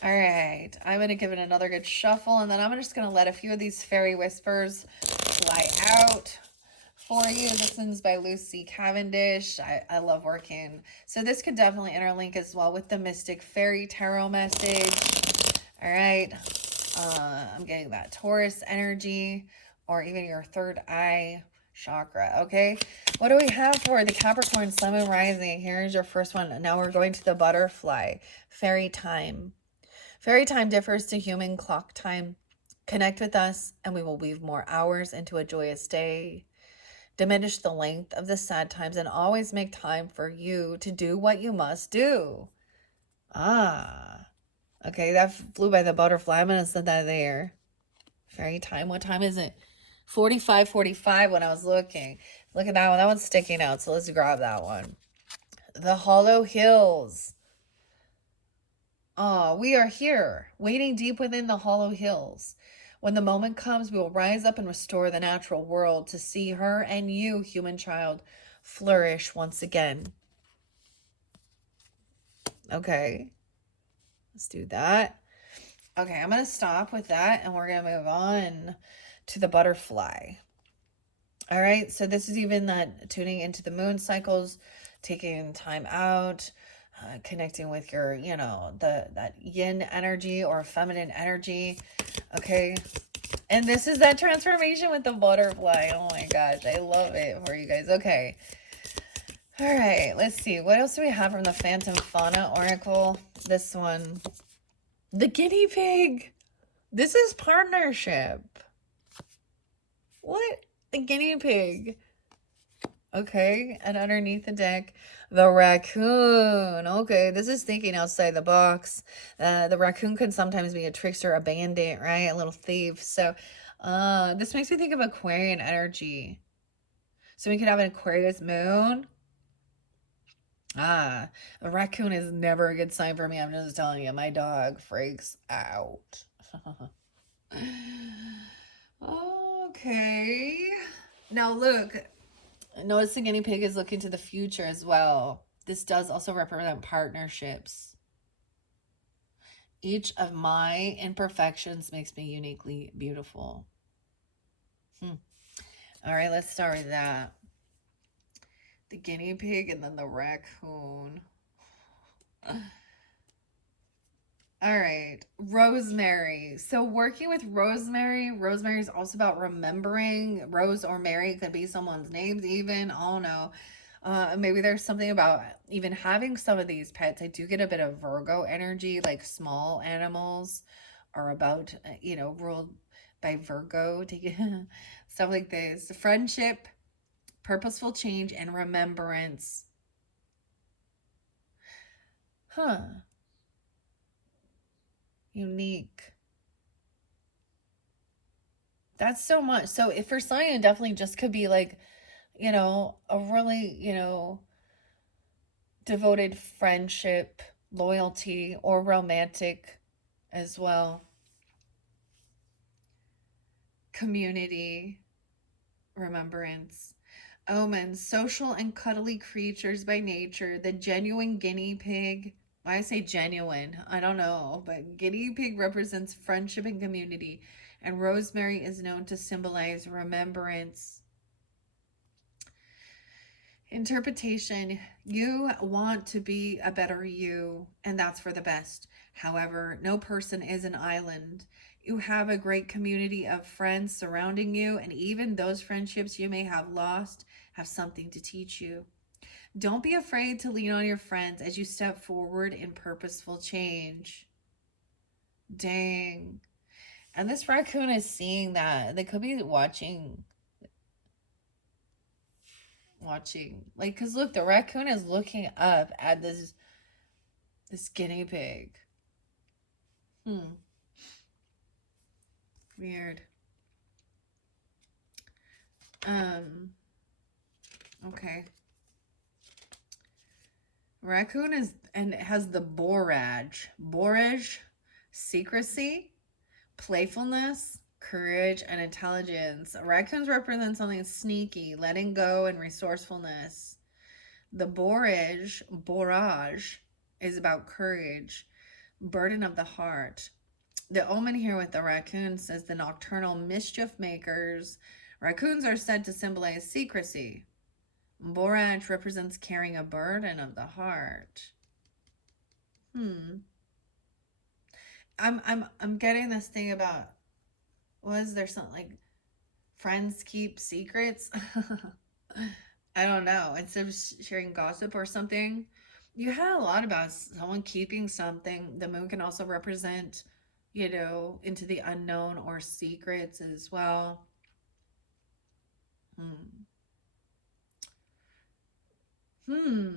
All right, I'm going to give it another good shuffle, and then I'm just going to let a few of these fairy whispers fly out for you. This one's by Lucy Cavendish. I love working. So this could definitely interlink as well with the Mystic Fairy Tarot message. All right, I'm getting that Taurus energy, or even your third eye chakra. Okay, what do we have for the Capricorn Sun and Rising? Here's your first one. Now we're going to the butterfly. Fairy time. Fairy time differs to human clock time. Connect with us and we will weave more hours into a joyous day. Diminish the length of the sad times and always make time for you to do what you must do. Ah, okay, that flew by the butterfly. I'm going to set that there. Fairy time. What time is it? 45:45 when I was looking. Look at that one. That one's sticking out. So let's grab that one. The Hollow Hills. Ah, we are here, waiting deep within the hollow hills. When the moment comes, we will rise up and restore the natural world to see her and you, human child, flourish once again. Okay, let's do that. Okay, I'm going to stop with that, and we're going to move on to the butterfly. All right, so this is even that tuning into the moon cycles, taking time out, connecting with your, that yin energy or feminine energy. Okay. And this is that transformation with the butterfly. Oh my gosh, I love it for you guys. Okay. All right, let's see. What else do we have from the Phantom Fauna Oracle? This one. The guinea pig. This is partnership. What? The guinea pig. Okay, and underneath the deck, the raccoon. Okay, this is thinking outside the box. The raccoon can sometimes be a trickster, a bandit, right? A little thief. So this makes me think of Aquarian energy. So we could have an Aquarius moon. Ah, a raccoon is never a good sign for me. I'm just telling you, my dog freaks out. Okay. Now look, notice the guinea pig is looking to the future as well. This does also represent partnerships. Each of my imperfections makes me uniquely beautiful. All right, let's start with that. The guinea pig and then the raccoon. All right, Rosemary. So working with Rosemary, Rosemary is also about remembering. Rose or Mary could be someone's names even. I don't know. Maybe there's something about even having some of these pets. I do get a bit of Virgo energy, like small animals are about, ruled by Virgo. Stuff like this. Friendship, purposeful change, and remembrance. Huh. Unique. That's so much. So if for some, it definitely just could be like, a really, devoted friendship, loyalty, or romantic as well. Community, remembrance. Omens, social and cuddly creatures by nature. The genuine guinea pig. Why I say genuine, I don't know, but guinea pig represents friendship and community, and rosemary is known to symbolize remembrance. Interpretation, you want to be a better you, and that's for the best. However, no person is an island. You have a great community of friends surrounding you, and even those friendships you may have lost have something to teach you. Don't be afraid to lean on your friends as you step forward in purposeful change. Dang. And this raccoon is seeing that. They could be watching. Like, because look, the raccoon is looking up at this guinea pig. Weird. Okay. Raccoon is, and it has the borage, secrecy, playfulness, courage, and intelligence. Raccoons represent something sneaky, letting go, and resourcefulness. The borage is about courage, burden of the heart. The omen here with the raccoon says the nocturnal mischief makers. Raccoons are said to symbolize secrecy. Borage represents carrying a burden of the heart. I'm getting this thing about, was there something like friends keep secrets? I don't know. Instead of sharing gossip or something, you had a lot about someone keeping something. The moon can also represent, into the unknown or secrets as well. Hmm. Hmm.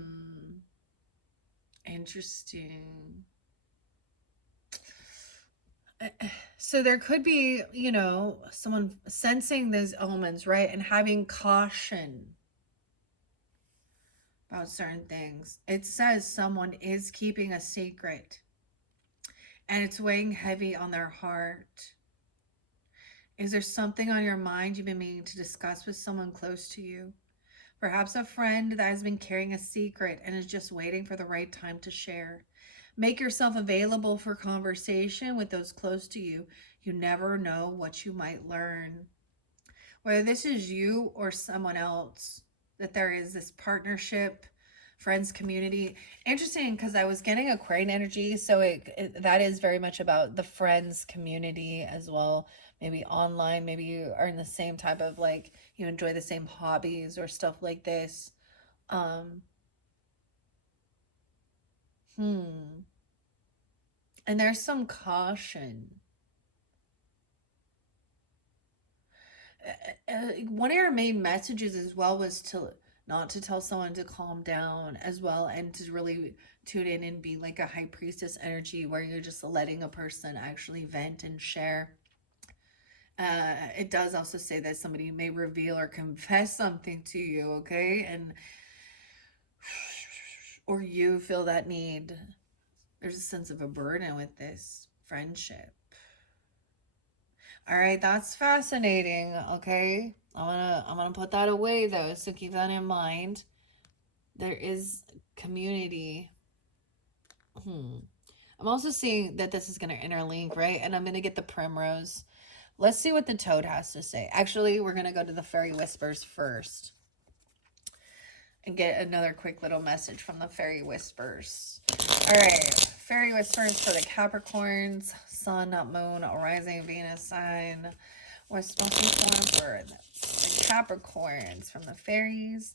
Interesting. So there could be, someone sensing those omens, right? And having caution about certain things. It says someone is keeping a secret and it's weighing heavy on their heart. Is there something on your mind you've been meaning to discuss with someone close to you? Perhaps a friend that has been carrying a secret and is just waiting for the right time to share. Make yourself available for conversation with those close to you. You never know what you might learn. Whether this is you or someone else, that there is this partnership, friends, community. Interesting, because I was getting Aquarian energy, so that is very much about the friends community as well. Maybe online, maybe you are in the same type of, like, you enjoy the same hobbies or stuff like this. Um, hmm. And there's some caution. One of your main messages as well was to not to tell someone to calm down as well, and to really tune in and be like a high priestess energy where you're just letting a person actually vent and share. It does also say that somebody may reveal or confess something to you, okay? And or you feel that need. There's a sense of a burden with this friendship. All right, that's fascinating. Okay, I'm gonna put that away though, so keep that in mind. There is community. I'm also seeing that this is gonna interlink, right? And I'm gonna get the primrose. Let's see what the toad has to say. Actually, we're gonna go to the fairy whispers first and get another quick little message from the fairy whispers. All right, fairy whispers for the Capricorns, Sun, Moon, rising Venus sign. We're smoking for the Capricorns from the fairies.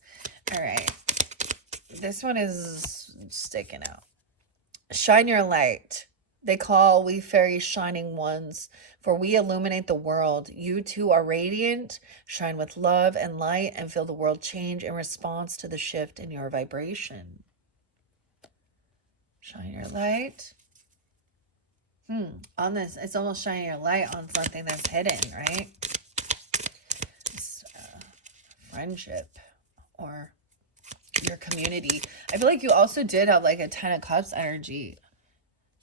All right, this one is sticking out. Shine your light. They call we fairies shining ones, for we illuminate the world. You too are radiant. Shine with love and light and feel the world change in response to the shift in your vibration. Shine your light. On this, it's almost shining your light on something that's hidden, right? It's, friendship or your community. I feel like you also did have like a 10 of Cups energy.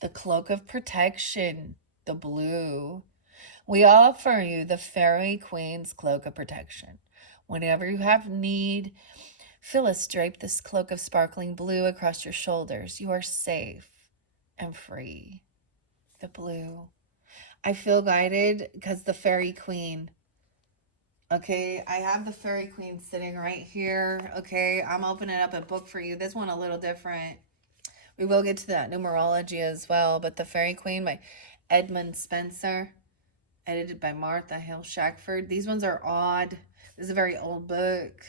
The cloak of protection, the blue. We offer you the Fairy Queen's cloak of protection. Whenever you have need, Phyllis draped this cloak of sparkling blue across your shoulders. You are safe and free. The blue. I feel guided because the Fairy Queen. Okay, I have the Fairy Queen sitting right here. Okay, I'm opening up a book for you. This one a little different. We will get to that numerology as well. But the Fairy Queen by Edmund Spencer, edited by Martha Hill Shackford. These ones are odd. This is a very old book,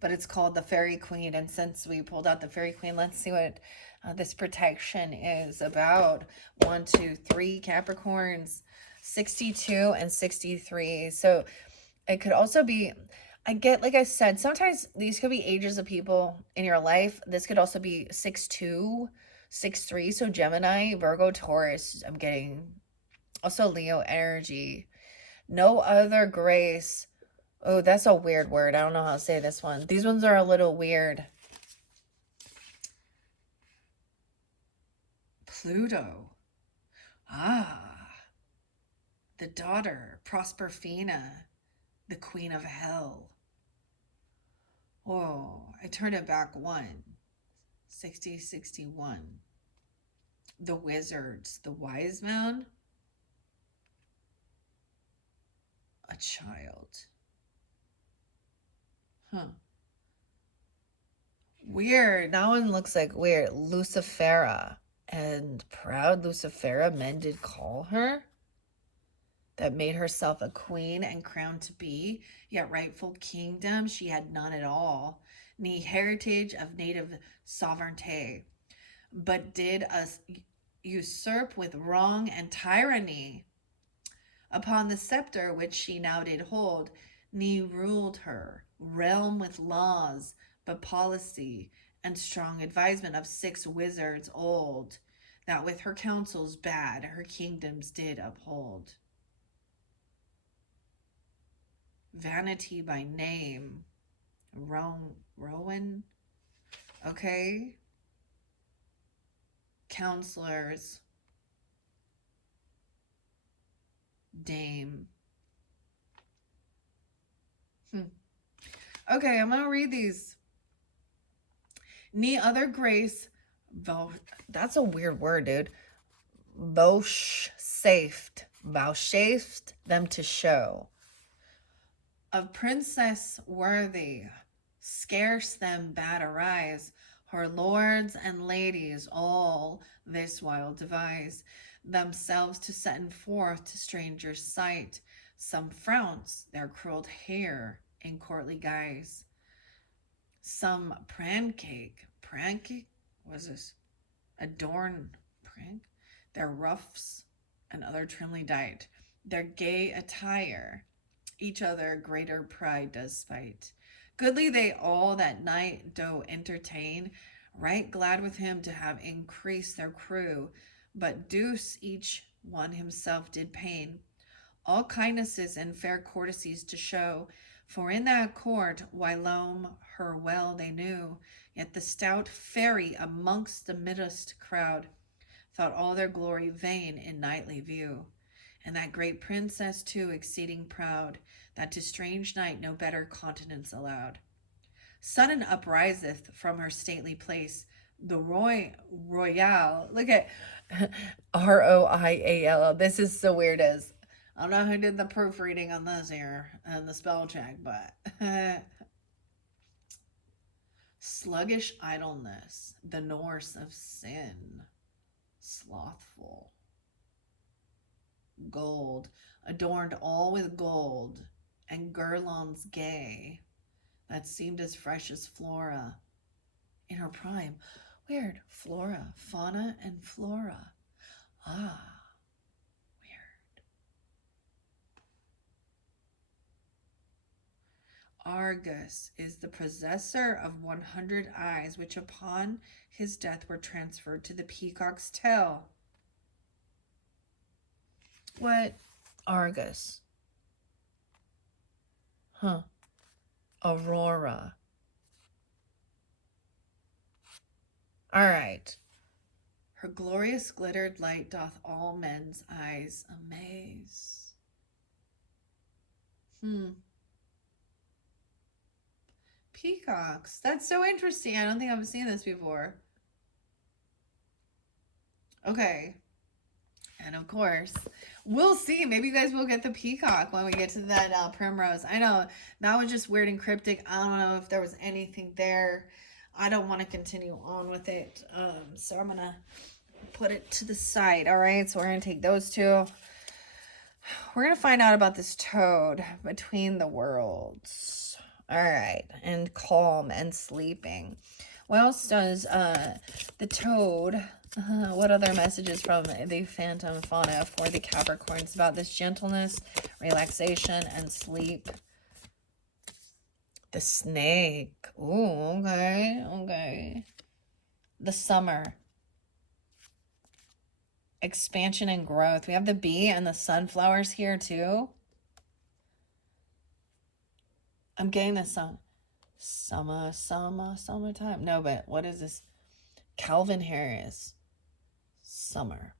but it's called The Fairy Queen. And since we pulled out the Fairy Queen, let's see what this protection is about. 1, 2, 3 Capricorns, 62 and 63. So it could also be, I get, like I said, sometimes these could be ages of people in your life. This could also be 6'2", 6'3". So Gemini, Virgo, Taurus, I'm getting also Leo energy. No other grace. Oh, that's a weird word. I don't know how to say this one. These ones are a little weird. Pluto. Ah. The daughter, Proserpina, the queen of hell. Oh, I turned it back 1. 60, 61. The wizards, the wise man, a child. Huh. Weird. That one looks like weird. Lucifera. And proud Lucifera, men did call her. That made herself a queen and crowned to be, yet rightful kingdom she had none at all, ne heritage of native sovereignty, but did us usurp with wrong and tyranny upon the scepter which she now did hold, ne ruled her realm with laws, but policy and strong advisement of 6 wizards old, that with her counsels bad her kingdoms did uphold. Vanity by name. Rowan. Okay. Counselors. Dame. Okay, I'm gonna read these. Ni other grace. That's a weird word, dude. Vouchsafed them to show. Of princess worthy, scarce them bad arise, her lords and ladies all this while devise themselves to setten forth to strangers' sight. Some flounce their curled hair in courtly guise. Some prancake, what's this? Adorn, prank, their ruffs and other trimly dight, their gay attire, each other greater pride does spite. Goodly they all that night do entertain, right glad with him to have increased their crew, but deuce each one himself did pain, all kindnesses and fair courtesies to show, for in that court, whilome her well they knew, yet the stout fairy amongst the midst crowd thought all their glory vain in nightly view. And that great princess too exceeding proud, that to strange knight no better countenance allowed. Sudden upriseth from her stately place the royale. Look at Roiall. This is so weird. As I don't know who did the proofreading on this here and the spell check, but sluggish idleness, the Norse of sin, slothful. Gold, adorned all with gold, and girlons gay, that seemed as fresh as Flora in her prime. Weird. Flora, fauna, and flora. Ah, weird. Argus is the possessor of 100 eyes, which upon his death were transferred to the peacock's tail. What? Argus. Huh. Aurora. All right. Her glorious glittered light doth all men's eyes amaze. Peacocks. That's so interesting. I don't think I've seen this before. Okay. And of course, we'll see. Maybe you guys will get the peacock when we get to that primrose. I know that was just weird and cryptic. I don't know if there was anything there. I don't want to continue on with it. So I'm going to put it to the side. All right. So we're going to take those two. We're going to find out about this toad between the worlds. All right. And calm and sleeping. What else does the toad... what other messages from the Phantom Fauna for the Capricorns about this gentleness, relaxation, and sleep? The snake. Ooh, okay, okay. The summer. Expansion and growth. We have the bee and the sunflowers here too. I'm getting this song. Summertime. No, but what is this? Calvin Harris. Summer.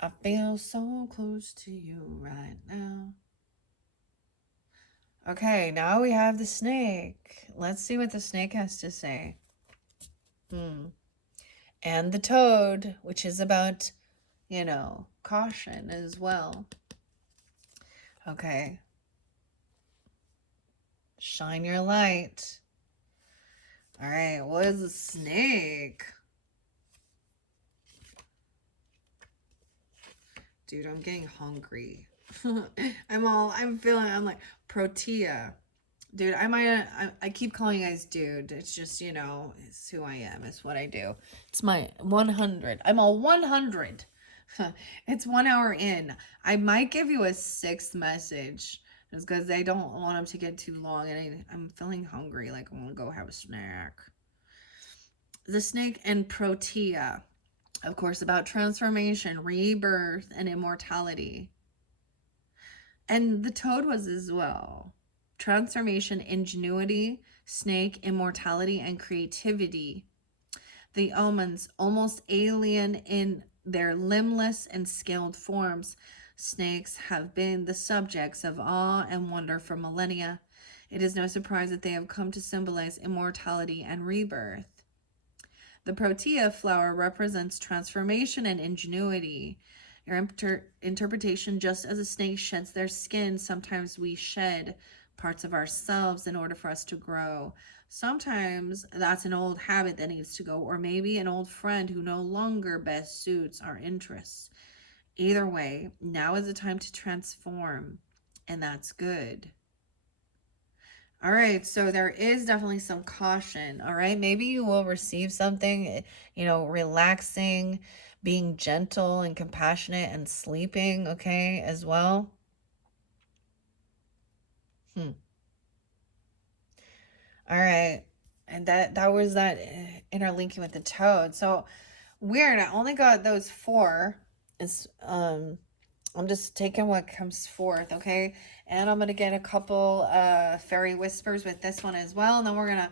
I feel so close to you right now. Okay, now we have the snake. Let's see what the snake has to say. And the Toad, which is about, caution as well. Okay. Shine your light. All right, what is a snake? Dude, I'm getting hungry. I'm like, Protea. Dude, I keep calling you guys dude. It's just, it's who I am. It's what I do. It's my 100. I'm a 100. It's 1 hour in. I might give you a sixth message just because I don't want them to get too long. And I'm feeling hungry. Like, I want to go have a snack. The snake and Protea. Of course, about transformation, rebirth, and immortality. And the Toad was as well. Transformation, ingenuity, snake, immortality, and creativity. The omens, almost alien in their limbless and scaled forms, snakes have been the subjects of awe and wonder for millennia. It is no surprise that they have come to symbolize immortality and rebirth. The protea flower represents transformation and ingenuity. Your interpretation, just as a snake sheds their skin, sometimes we shed parts of ourselves in order for us to grow. Sometimes that's an old habit that needs to go, or maybe an old friend who no longer best suits our interests. Either way, now is the time to transform, and that's good. All right, so there is definitely some caution. All right, maybe you will receive something, relaxing, being gentle and compassionate and sleeping, okay, as well. All right, and that was that interlinking with the Toad. So weird. I only got those four. It's I'm just taking what comes forth, okay? And I'm going to get a couple fairy whispers with this one as well. And then we're going to,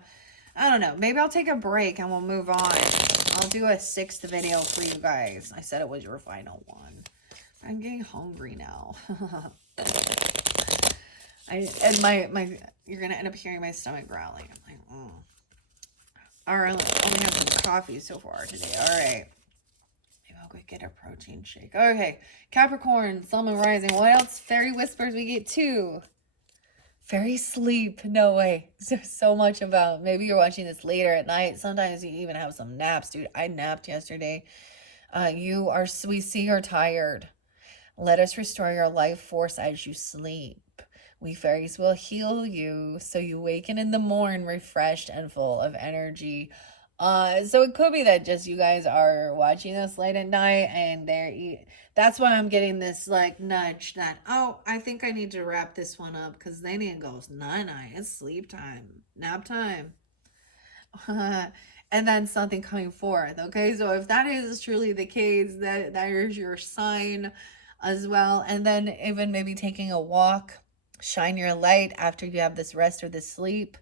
I don't know, maybe I'll take a break and we'll move on. I'll do a sixth video for you guys. I said it was your final one. I'm getting hungry now. You're going to end up hearing my stomach growling. I'm like, oh. All right, let's only have some coffee so far today. All right. I'll go get a protein shake. Okay, Capricorn, Sun and Rising. What else? Fairy whispers. We get two. Fairy sleep. No way. There's so much about. Maybe you're watching this later at night. Sometimes you even have some naps, dude. I napped yesterday. We see you're tired. Let us restore your life force as you sleep. We fairies will heal you so you waken in the morn refreshed and full of energy. So it could be that just you guys are watching this late at night and that's why I'm getting this like nudge that, oh, I think I need to wrap this one up because they need to go night-night. It's sleep time, nap time. And then something coming forth. Okay, so if that is truly the case, that is your sign as well. And then even maybe taking a walk, shine your light after you have this rest or this sleep.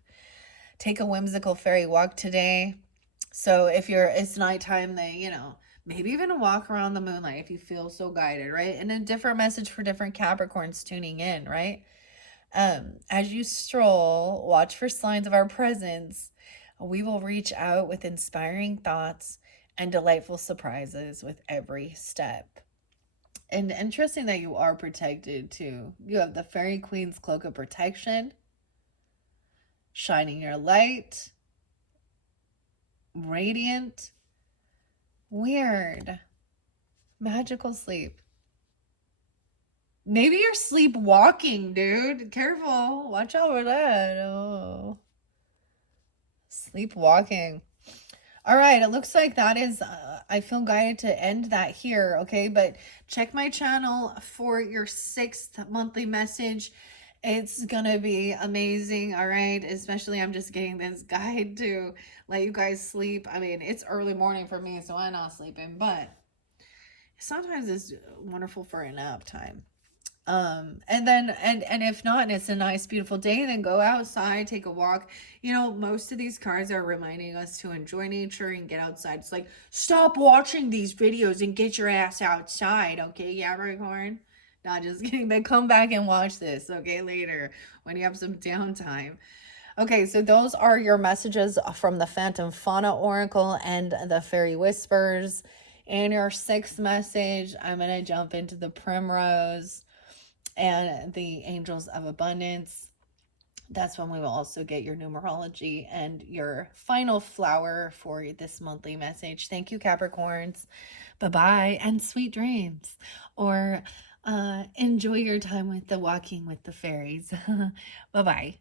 Take a whimsical fairy walk today. So if it's nighttime, then, maybe even a walk around the moonlight if you feel so guided, right? And a different message for different Capricorns tuning in, right? As you stroll, watch for signs of our presence. We will reach out with inspiring thoughts and delightful surprises with every step. And interesting that you are protected too. You have the Fairy Queen's Cloak of Protection, shining your light, radiant, weird, magical sleep. Maybe you're sleepwalking, dude. Careful. Watch out for that. Oh. Sleepwalking. All right, it looks like that is, I feel guided to end that here, okay? But check my channel for your sixth monthly message. It's gonna be amazing, all right? Especially I'm just getting this guide to let you guys sleep. I mean, it's early morning for me, so I'm not sleeping, but sometimes it's wonderful for a nap time. And then and if not, and it's a nice beautiful day, then go outside, take a walk. Most of these cards are reminding us to enjoy nature and get outside. It's like, stop watching these videos and get your ass outside, okay, Capricorn? Not just kidding, but come back and watch this, okay, later when you have some downtime. Okay, so those are your messages from the Phantom Fauna Oracle and the Fairy Whispers. And your sixth message, I'm going to jump into the Primrose and the Angels of Abundance. That's when we will also get your numerology and your final flower for this monthly message. Thank you, Capricorns. Bye-bye and sweet dreams. Or enjoy your time with the walking with the fairies. Bye-bye.